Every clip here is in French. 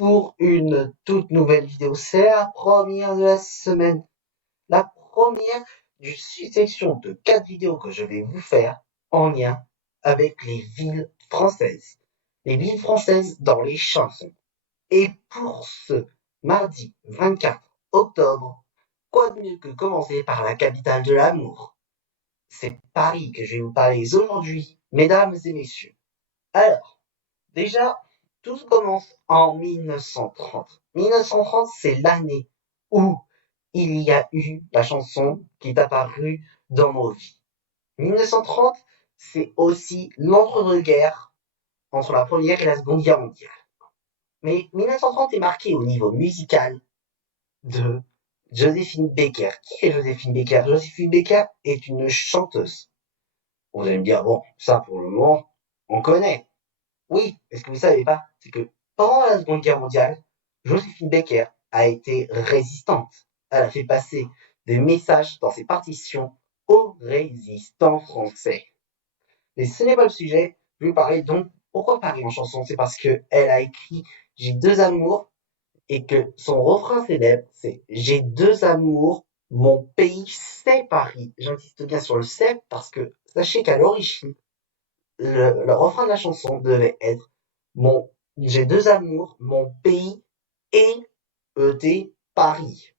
pour une toute nouvelle vidéo. C'est la première de la semaine. La première d'une succession de 4 vidéos que je vais vous faire en lien avec les villes françaises. Les villes françaises dans les chansons. Et pour ce mardi 24 octobre, quoi de mieux que commencer par la capitale de l'amour? C'est Paris que je vais vous parler aujourd'hui, mesdames et messieurs. Alors, déjà, tout commence en 1930. 1930, c'est l'année où il y a eu la chanson qui est apparue dans nos vies. 1930, c'est aussi l'entre-deux-guerres entre la Première et la Seconde Guerre mondiale. Mais 1930 est marqué au niveau musical de Joséphine Baker. Qui est Joséphine Baker? Joséphine Baker est une chanteuse. Vous allez me dire, bon, ça pour le moment, on connaît. Oui, mais ce que vous savez pas, c'est que pendant la Seconde Guerre mondiale, Joséphine Baker a été résistante. Elle a fait passer des messages dans ses partitions aux résistants français. Mais ce n'est pas le sujet. Je vais vous parler donc pourquoi Paris en chanson. C'est parce que elle a écrit J'ai deux amours et que son refrain célèbre, c'est J'ai deux amours, mon pays c'est Paris. J'insiste bien sur le c'est parce que sachez qu'à l'origine, le refrain de la chanson devait être mon, j'ai deux amours, mon pays et Paris.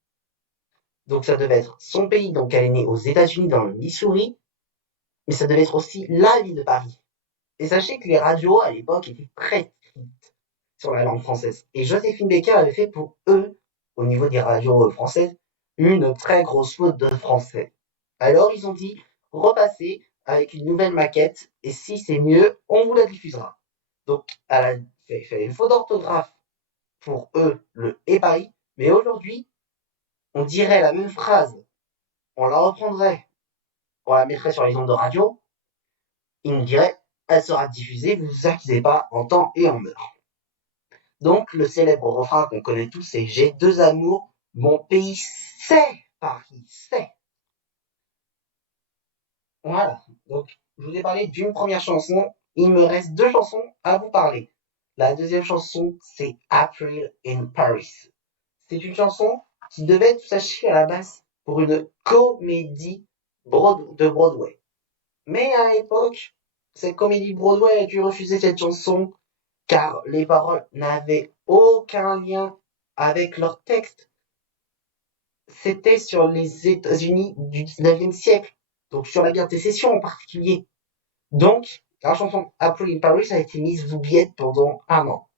Donc ça devait être son pays, donc elle est née aux États-Unis dans le Missouri, mais ça devait être aussi la ville de Paris. Et sachez que les radios à l'époque étaient très strictes sur la langue française. Et Joséphine Baker avait fait pour eux, au niveau des radios françaises, une très grosse faute de français. Alors ils ont dit repasser avec une nouvelle maquette et si c'est mieux, on vous la diffusera. Donc elle a fait une faute d'orthographe pour eux, le et Paris, mais aujourd'hui, on dirait la même phrase, on la reprendrait, on la mettrait sur les ondes de radio, ils nous diraient elle sera diffusée, vous vous inquiétez pas, en temps et en heure. Donc le célèbre refrain qu'on connaît tous, c'est J'ai deux amours, mon pays c'est Paris, c'est. Voilà, donc je vous ai parlé d'une première chanson, il me reste deux chansons à vous parler. La deuxième chanson, c'est April in Paris. C'est une chanson qui devait être, sachez à la base, pour une comédie de Broadway. Mais à l'époque, cette comédie Broadway a dû refuser cette chanson car les paroles n'avaient aucun lien avec leur texte. C'était sur les États-Unis du 19e siècle, donc sur la guerre de sécession en particulier. Donc, la chanson April in Paris a été mise aux oubliettes pendant un an.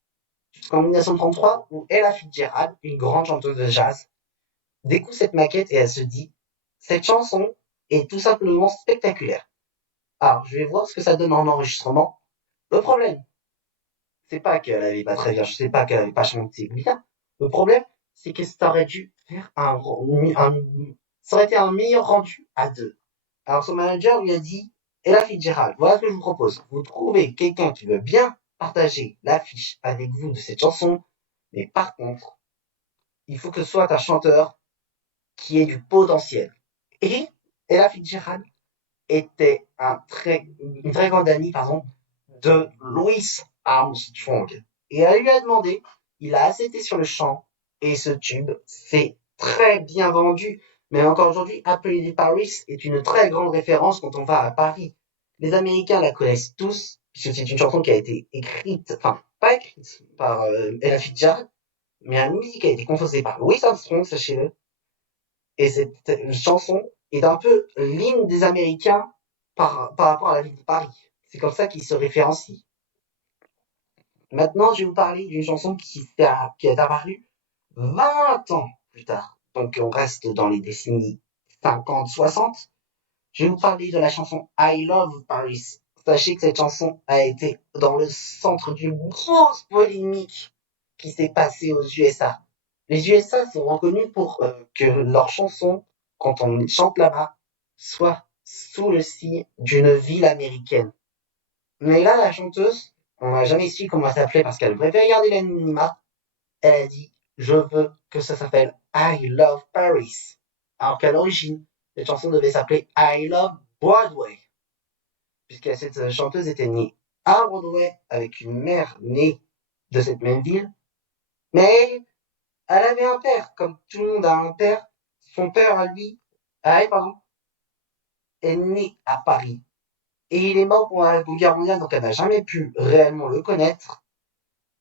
Jusqu'en 1933, où Ella Fitzgerald, une grande chanteuse de jazz, découvre cette maquette et elle se dit cette chanson est tout simplement spectaculaire. Alors, je vais voir ce que ça donne en enregistrement. Le problème, c'est pas qu'elle avait pas très bien, je sais pas qu'elle avait pas chanté bien. Le problème, c'est que ça aurait dû faire ça aurait été un meilleur rendu à deux. Alors, son manager lui a dit Ella Fitzgerald, voilà ce que je vous propose. Vous trouvez quelqu'un qui veut bien partager l'affiche avec vous de cette chanson, mais par contre, il faut que ce soit un chanteur qui ait du potentiel. Et Ella Fitzgerald était une très grande amie de Louis Armstrong. Et elle lui a demandé, il a accepté sur le champ, et ce tube s'est très bien vendu. Mais encore aujourd'hui, April in Paris est une très grande référence quand on va à Paris. Les Américains la connaissent tous, puisque c'est une chanson qui a été écrite, enfin, pas écrite par Ella Fitzgerald, mais la musique a été composée par Louis Armstrong, sachez-le. Et cette chanson est un peu l'hymne des Américains par rapport à la ville de Paris. C'est comme ça qu'ils se référencient. Maintenant, je vais vous parler d'une chanson qui est apparue 20 ans plus tard. Donc, on reste dans les décennies 50, 60. Je vais vous parler de la chanson I Love Paris. Sachez que cette chanson a été dans le centre d'une grosse polémique qui s'est passée aux USA. Les USA sont reconnus pour que leurs chansons, quand on chante là-bas, soient sous le signe d'une ville américaine. Mais là, la chanteuse, on n'a jamais su comment elle s'appelait parce qu'elle préfère garder l'anonymat. Elle a dit, je veux que ça s'appelle I Love Paris. Alors qu'à l'origine, cette chanson devait s'appeler I Love Broadway. Puisque cette chanteuse était née à Broadway avec une mère née de cette même ville. Mais elle avait un père, comme tout le monde a un père. Son père, à elle, pardon, est né à Paris. Et il est mort pendant la Seconde Guerre mondiale, donc elle n'a jamais pu réellement le connaître.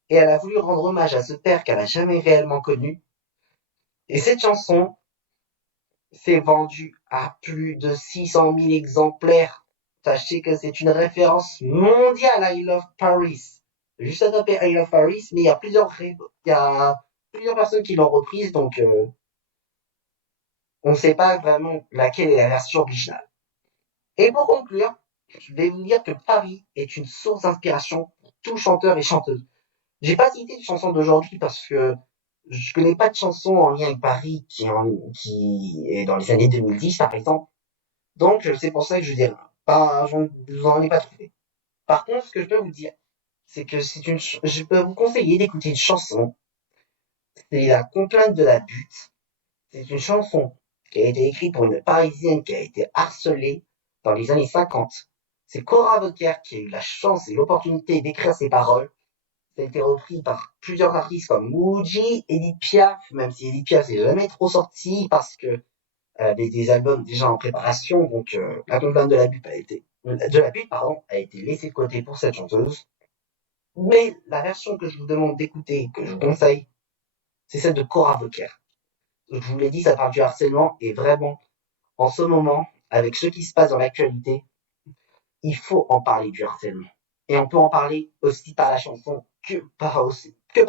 Et elle a voulu rendre hommage à ce père qu'elle n'a jamais réellement connu. Et cette chanson s'est vendue à plus de 600 000 exemplaires. Sachez que c'est une référence mondiale à I Love Paris. Juste à taper I Love Paris, mais il y a plusieurs personnes qui l'ont reprise, donc on ne sait pas vraiment laquelle est la version originale. Et pour conclure, je vais vous dire que Paris est une source d'inspiration pour tout chanteur et chanteuse. J'ai pas cité de chansons d'aujourd'hui parce que je connais pas de chanson en lien avec Paris qui est dans les années 2010, par exemple. Donc, c'est pour ça que je dirais pas, je vous en ai pas trouvé. Par contre, ce que je peux vous dire, c'est que je peux vous conseiller d'écouter une chanson. C'est La Complainte de la Butte. C'est une chanson qui a été écrite pour une Parisienne qui a été harcelée dans les années 50. C'est Cora Vauquier qui a eu la chance et l'opportunité d'écrire ses paroles. Ça a été repris par plusieurs artistes comme Muji, Edith Piaf, même si Edith Piaf n'est jamais trop sortie parce que elle avait des albums déjà en préparation, donc la complainte de la butte, pardon, a été laissée de côté pour cette chanteuse. Mais la version que je vous demande d'écouter, que je vous conseille, c'est celle de Cora Vauquier. Je vous l'ai dit, ça parle du harcèlement et vraiment, en ce moment, avec ce qui se passe dans l'actualité, il faut en parler du harcèlement. Et on peut en parler aussi par la chanson que pas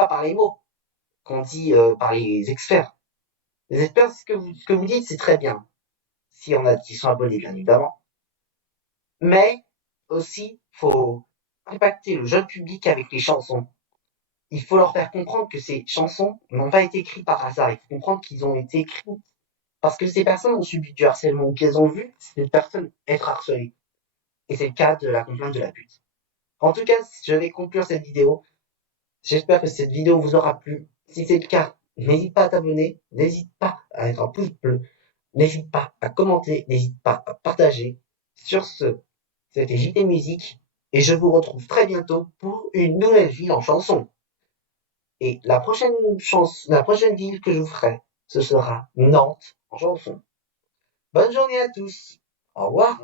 par les mots qu'on dit par les experts. Les experts, ce que vous dites, c'est très bien. S'il y en a qui sont abonnés, bien évidemment. Mais aussi, faut impacter le jeune public avec les chansons. Il faut leur faire comprendre que ces chansons n'ont pas été écrites par hasard. Il faut comprendre qu'ils ont été écrits parce que ces personnes ont subi du harcèlement ou qu'elles ont vu ces personnes être harcelées. Et c'est le cas de La Complainte de la Butte. En tout cas, je vais conclure cette vidéo. J'espère que cette vidéo vous aura plu. Si c'est le cas, n'hésite pas à t'abonner, n'hésite pas à mettre un pouce bleu, n'hésite pas à commenter, n'hésite pas à partager. Sur ce, c'était JT Musique et je vous retrouve très bientôt pour une nouvelle ville en chanson. Et la prochaine ville que je vous ferai, ce sera Nantes en chanson. Bonne journée à tous. Au revoir.